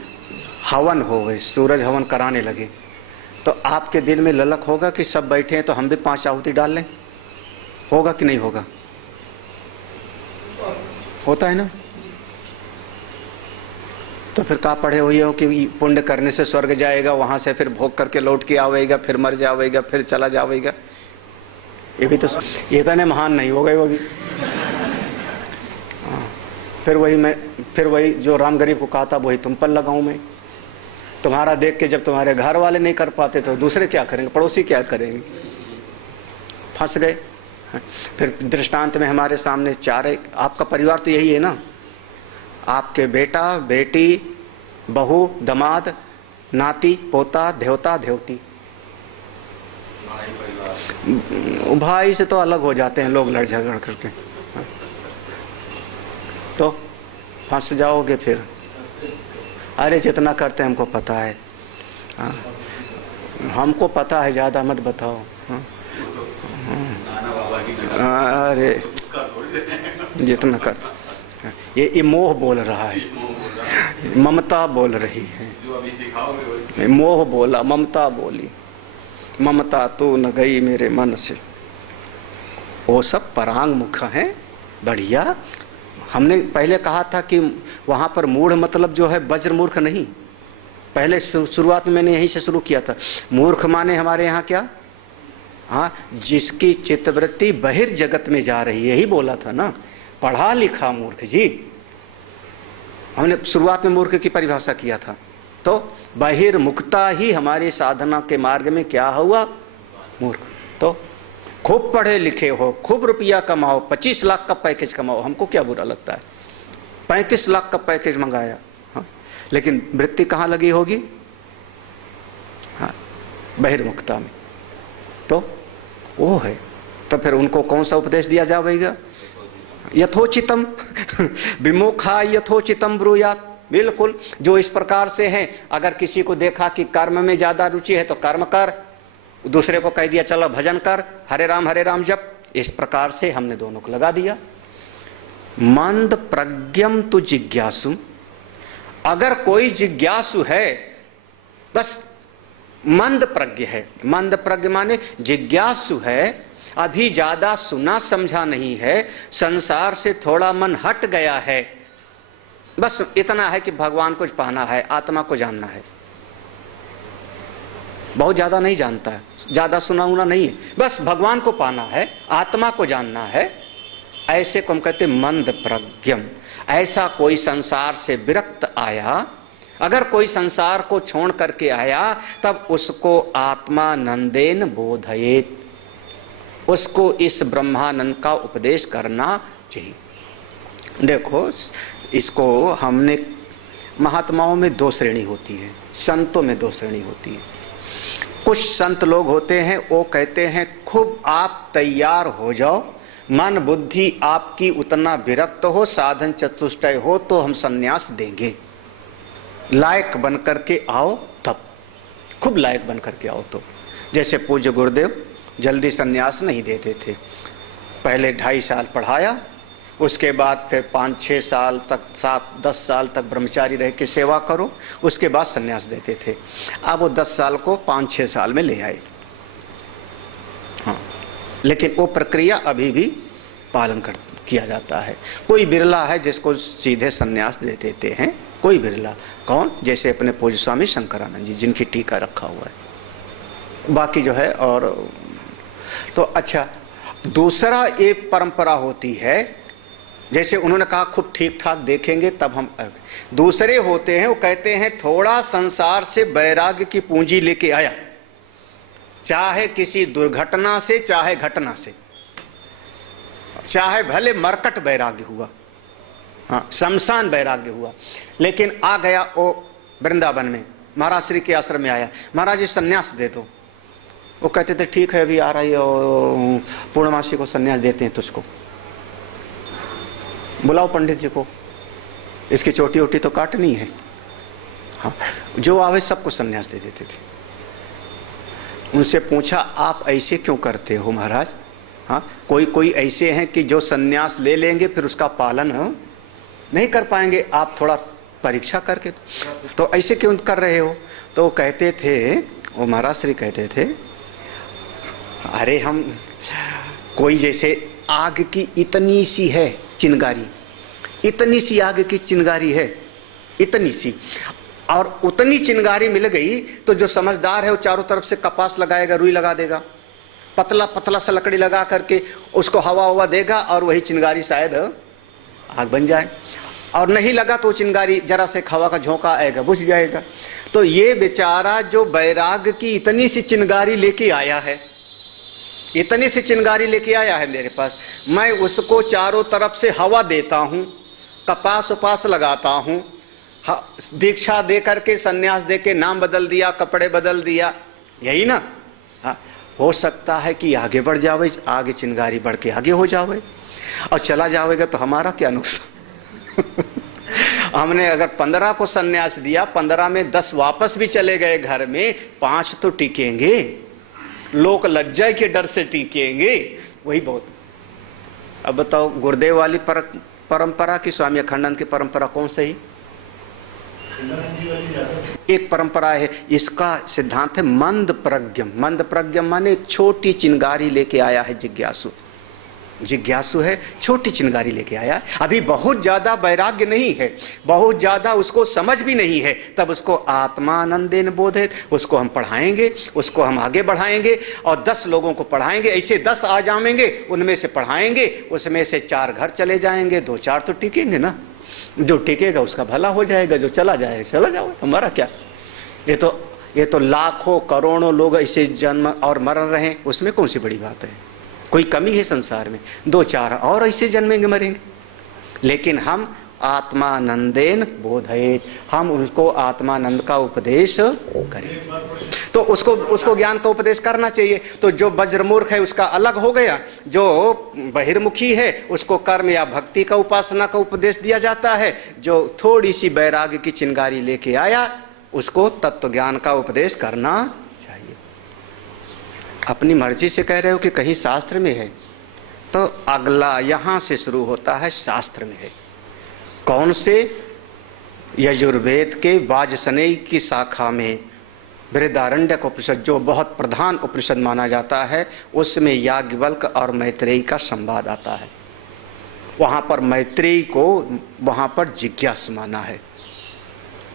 हवन हो गए, सूरज हवन कराने लगे, तो आपके दिल में ललक होगा कि सब बैठे हैं तो हम भी 5 आहुति डाल लें? होगा कि नहीं होगा? होता है ना? तो फिर कहाँ पढ़े हुए हो कि पुण्य करने से स्वर्ग जाएगा, वहां से फिर भोग करके लौट के आवेगा, फिर मर जावेगा, फिर चला जावेगा? ये भी तो, ये तो महान नहीं हो गए वो भी। फिर वही जो राम गरीब को कहा था वही तुम पर लगाऊं मैं। तुम्हारा देख के जब तुम्हारे घर वाले नहीं कर पाते तो दूसरे क्या करेंगे, पड़ोसी क्या करेंगे? फंस गए। फिर दृष्टांत में हमारे सामने आपका परिवार तो यही है ना, आपके बेटा, बेटी, बहू, दामाद, नाती, पोता, देवता, देवती। भाई से तो अलग हो जाते हैं लोग, लड़ झगड़ करके, तो फंस जाओगे फिर। अरे जितना करते हैं हमको पता है, हाँ, हमको पता है, ज़्यादा मत बताओ। हाँ, हाँ, अरे जितना कर, ये मोह बोल रहा है, ममता बोल रही है। मोह बोला, ममता बोली, ममता तो न गई मेरे मन से। वो सब परांग मुख हैं, बढ़िया। हमने पहले कहा था कि वहाँ पर मूढ़ मतलब जो है वज्र मूर्ख नहीं। पहले शुरुआत में मैंने यहीं से शुरू किया था। मूर्ख माने हमारे यहाँ क्या? हाँ, जिसकी चित्तवृत्ति बहिर्जगत में जा रही है, यही बोला था ना, पढ़ा लिखा मूर्ख जी। हमने शुरुआत में मूर्ख की परिभाषा किया था। तो बहिर्मुखता ही हमारी साधना के मार्ग में क्या हुआ? मूर्ख। तो खूब पढ़े लिखे हो, खूब रुपया कमाओ, 25 लाख का पैकेज कमाओ, हमको क्या बुरा लगता है? 35 लाख का पैकेज मंगाया, हाँ, लेकिन वृत्ति कहाँ लगी होगी? हाँ, बहिर्मुखता में। तो वो है, तो फिर उनको कौन सा उपदेश दिया जाएगा? यथोचितम विमुखा यथोचितम ब्रूयात्। बिल्कुल, जो इस प्रकार से हैं, अगर किसी को देखा कि कर्म में ज़्यादा रुचि है तो कर्म कर, दूसरे को कह दिया चलो भजन कर, हरे राम जप। इस प्रकार से हमने दोनों को लगा दिया। मंद प्रज्ञम तु जिज्ञासु, अगर कोई जिज्ञासु है, बस मंद प्रज्ञ है, मंद प्रज्ञ माने जिज्ञासु है, अभी ज्यादा सुना समझा नहीं है, संसार से थोड़ा मन हट गया है, बस इतना है कि भगवान को पाना है, आत्मा को जानना है, बहुत ज्यादा नहीं जानता है, ज्यादा सुना उना नहीं है, बस भगवान को पाना है, आत्मा को जानना है, ऐसे को हम कहते मंद प्रज्ञम। ऐसा कोई संसार से विरक्त आया, अगर कोई संसार को छोड़ करके आया, तब उसको आत्मानंदेन बोधयेत, उसको इस ब्रह्मानंद का उपदेश करना चाहिए। देखो, इसको हमने, महात्माओं में दो श्रेणी होती है, संतों में दो श्रेणी होती है। कुछ संत लोग होते हैं, वो कहते हैं खूब आप तैयार हो जाओ, मन बुद्धि आपकी उतना विरक्त हो, साधन चतुष्टय हो, तो हम सन्यास देंगे, लायक बन करके आओ, तब खूब लायक बन करके आओ। तो जैसे पूज्य गुरुदेव जल्दी सन्यास नहीं देते थे, पहले 2.5 साल पढ़ाया, उसके बाद फिर 5-6 साल तक, 7-10 साल तक ब्रह्मचारी रह के सेवा करो, उसके बाद सन्यास देते थे। अब वो 10 साल को 5-6 साल में ले आए। हाँ, लेकिन वो प्रक्रिया अभी भी पालन किया जाता है। कोई बिरला है जिसको सीधे सन्यास दे देते हैं, कोई बिरला। कौन? जैसे अपने पूज्य स्वामी शंकरानंद जी, जिनकी टीका रखा हुआ है, बाकी जो है। और तो अच्छा, दूसरा एक परंपरा होती है, जैसे उन्होंने कहा खूब ठीक ठाक देखेंगे तब हम। दूसरे होते हैं, वो कहते हैं थोड़ा संसार से वैराग्य की पूंजी लेके आया, चाहे किसी दुर्घटना से, चाहे घटना से, चाहे भले मरकट वैराग्य हुआ, हाँ, शमशान वैराग्य हुआ, लेकिन आ गया वो वृंदावन में, महाराज श्री के आश्रम में आया, महाराज जी संन्यास दे दो। वो कहते थे ठीक है, अभी आ रही है पूर्णमासी को संन्यास देते हैं तुझको, बुलाओ पंडित जी को, इसकी चोटी वोटी तो काटनी है। हाँ, जो आवे सबको संन्यास दे देते थे। उनसे पूछा आप ऐसे क्यों करते हो महाराज? हाँ, कोई ऐसे हैं कि जो संन्यास ले लेंगे फिर उसका पालन नहीं कर पाएंगे, आप थोड़ा परीक्षा करके तो ऐसे क्यों कर रहे हो? तो वो कहते थे, वो महाराज श्री कहते थे, अरे हम कोई जैसे आग की इतनी सी है चिंगारी, इतनी सी आग की चिंगारी है, इतनी सी, और उतनी चिंगारी मिल गई तो जो समझदार है वो चारों तरफ से कपास लगाएगा, रुई लगा देगा, पतला पतला सा लकड़ी लगा करके उसको हवा देगा और वही चिंगारी शायद आग बन जाए। और नहीं लगा तो चिंगारी जरा से हवा का झोंका आएगा, बुझ जाएगा। तो ये बेचारा जो वैराग्य की इतनी सी चिंगारी लेके आया है, इतनी सी चिंगारी लेके आया है मेरे पास, मैं उसको चारों तरफ से हवा देता हूँ, कपास उपास लगाता हूँ, दीक्षा दे करके, संन्यास दे के नाम बदल दिया, कपड़े बदल दिया, यही ना। हाँ, हो सकता है कि आगे बढ़ जावे, आगे चिंगारी बढ़ के आगे हो जावे, और चला जाएगा तो हमारा क्या नुकसान। हमने अगर 15 को संन्यास दिया, 15 में 10 वापस भी चले गए घर में, 5 तो टिकेंगे, लोक लज्जा के डर से टिकेंगे, वही बहुत। अब बताओ, गुरुदेव वाली परंपरा की स्वामी अखंडानंद की परंपरा कौन सही? एक परंपरा है, इसका सिद्धांत है मंद प्रज्ञम। मंद प्रज्ञम माने छोटी चिंगारी लेके आया है जिज्ञासु, जिज्ञासु है, छोटी चिंगारी लेके आया, अभी बहुत ज्यादा वैराग्य नहीं है, बहुत ज्यादा उसको समझ भी नहीं है, तब उसको आत्मानंदेन बोधेत, उसको हम पढ़ाएंगे, उसको हम आगे बढ़ाएंगे, और 10 लोगों को पढ़ाएंगे, ऐसे 10 आ जाएंगे, उनमें से पढ़ाएंगे, उसमें से 4 घर चले जाएंगे, 2-4 तो टिकेंगे ना, जो टिकेगा उसका भला हो जाएगा, जो चला जाए चला जाओ, हमारा क्या। ये तो लाखों करोड़ों लोग ऐसे जन्म और मर रहे हैं, उसमें कौन सी बड़ी बात है? कोई कमी है संसार में? 2-4 और ऐसे जन्मेंगे मरेंगे। लेकिन हम आत्मानंदेन बोधयेत, हम उनको आत्मानंद का उपदेश करें, तो उसको ज्ञान का उपदेश करना चाहिए। तो जो वज्रमूर्ख है उसका अलग हो गया, जो बहिर्मुखी है उसको कर्म या भक्ति का, उपासना का उपदेश दिया जाता है, जो थोड़ी सी वैराग्य की चिंगारी लेके आया उसको तत्व ज्ञान का उपदेश करना चाहिए। अपनी मर्जी से कह रहे हो कि कहीं शास्त्र में है? तो अगला यहाँ से शुरू होता है, शास्त्र में है। कौन से? यजुर्वेद के वाजसनेयी की शाखा में बृहदारण्यक उपनिषद, जो बहुत प्रधान उपनिषद माना जाता है, उसमें याज्ञवल्क्य और मैत्रेयी का संवाद आता है। वहाँ पर मैत्रेयी को वहाँ पर जिज्ञासु माना है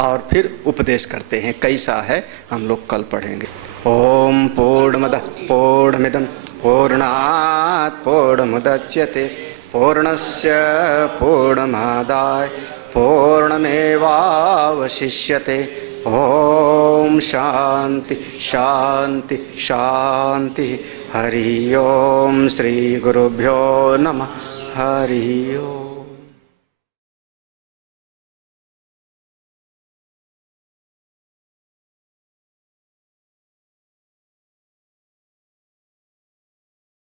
और फिर उपदेश करते हैं। कैसा है हम लोग कल पढ़ेंगे। ओम पूर्णमदः पूर्णमिदं पूर्णात् पूर्णमुदच्यते पूर्णस्य पूर्णमादाय पूर्णमेवावशिष्यते। ओम शांति शांति शांति। हरि ओम। श्री गुरुभ्यो नमः। हरि ओम।